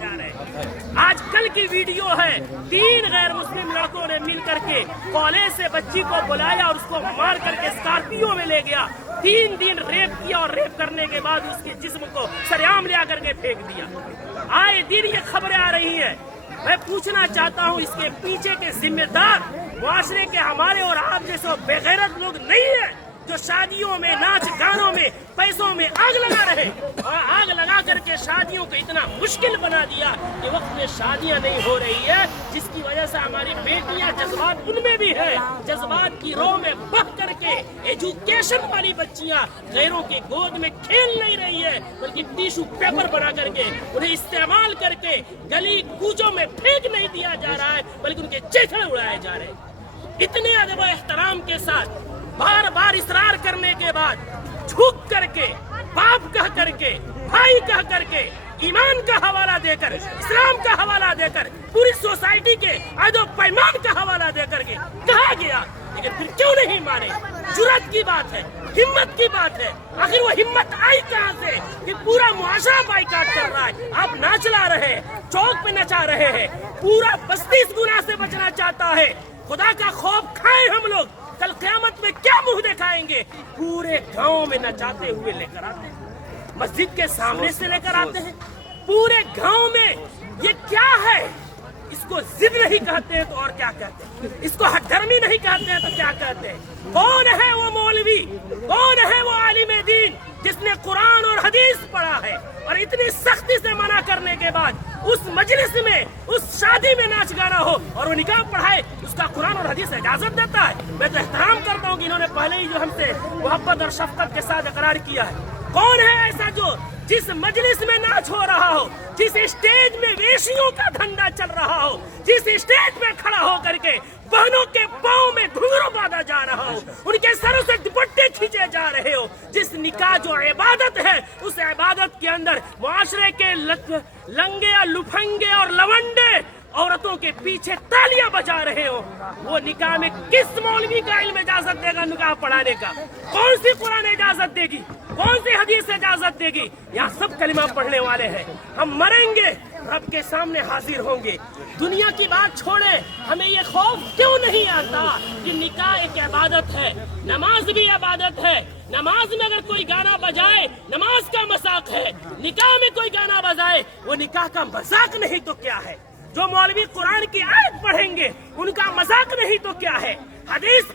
जा रहे हैं। आज कल की वीडियो है, 3 गैर मुस्लिम लड़कों ने मिल करके कॉलेज से बच्ची को बुलाया और उसको मार करके स्कॉर्पियो में ले गया। 3 दिन रेप किया और रेप करने के बाद उसके जिस्म को सरेआम ले आकर के फेंक दिया। आए दिन ये खबरें आ रही है। मैं पूछना चाहता हूँ, इसके पीछे के जिम्मेदार मुआशरे के हमारे और आप जैसे बेगैरत लोग नहीं है जो शादियों में, नाच गानों में, पैसों में आग लगा रहे और आग लगा करके शादियों को इतना मुश्किल बना दिया कि वक्त में शादियां नहीं हो रही है, जिसकी वजह से हमारी बेटियां, जज्बात उनमें भी है, जज्बात की रो में बह करके एजुकेशन वाली बच्चियां गैरों के गोद में खेल नहीं रही है, बल्कि टिश्यू पेपर बना करके उन्हें इस्तेमाल करके गली कूचों में फेंक नहीं दिया जा रहा है, बल्कि उनके चेहरे उड़ाए जा रहे हैं। इतने अदब एहतराम के साथ बार बार इसरार करने के बाद झुक करके, बाप कह करके, भाई कह करके, ईमान का हवाला देकर, इस्लाम का हवाला देकर, पूरी सोसाइटी के आदो पैमान का हवाला देकर के कहा गया, लेकिन फिर क्यों नहीं माने? जुर्रत की बात है, हिम्मत की बात है। आखिर वो हिम्मत आई कहाँ से कि पूरा मुआशरा बाइकाट कर रहा है? आप ना चला रहे हैं, चौक पे नचा रहे हैं, पूरा बस्ती इस गुनाह से बचना चाहता है। खुदा का खौफ खाए हम लोग, कल क़यामत में क्या मुंह दिखाएंगे? पूरे गांव में नचाते हुए लेकर आते हैं, मस्जिद के सामने से लेकर आते हैं, पूरे गांव में। ये क्या है? इसको जिद नहीं कहते हैं तो और क्या कहते हैं? इसको हठधर्मी नहीं कहते हैं तो क्या कहते हैं? कौन है वो मौलवी, कौन है वो आलिम दीन जिसने कुरान और हदीस पढ़ा है और इतनी सख्ती से मना करने के बाद उस मजलिस में, उस शादी में नाच गाना हो और वो निकाह पढ़ाए, उसका कुरान और हदीस इजाजत देता है? मैं तो एहतराम करता हूँ कि इन्होंने पहले ही जो हमसे मोहब्बत और शफकत के साथ इकरार किया है। कौन है ऐसा जो जिस मजलिस में नाच हो रहा हो, जिस स्टेज में वेशियों का धंधा चल रहा हो, जिस स्टेज में खड़ा हो करके बहनों के पाँव में घुंघरू बांधा जा रहा हो, उनके सरों से दुपट्टे खींचे जा रहे हो, जिस निकाह जो इबादत है उस इबादत के अंदर मुआशरे के लंगे और लुफंगे और लवंडे औरतों के पीछे तालियां बजा रहे हो, वो निकाह में किस मौलवी का इल्म इजाजत देगा निकाह पढ़ाने का? कौन सी कुरान इजाजत देगी? कौन सी हदीस इजाजत देगी? यहाँ सब कलिमा पढ़ने वाले हैं। हम मरेंगे, रब के सामने हाजिर होंगे। दुनिया की बात छोड़े, हमें ये खौफ क्यों नहीं आता कि निकाह एक इबादत है, नमाज भी इबादत है। नमाज में अगर कोई गाना बजाए, नमाज का मजाक है। निकाह में कोई गाना बजाए, वो निकाह का मजाक नहीं तो क्या है? जो मौलवी कुरान की आयत पढ़ेंगे उनका मजाक नहीं तो क्या है? हदीस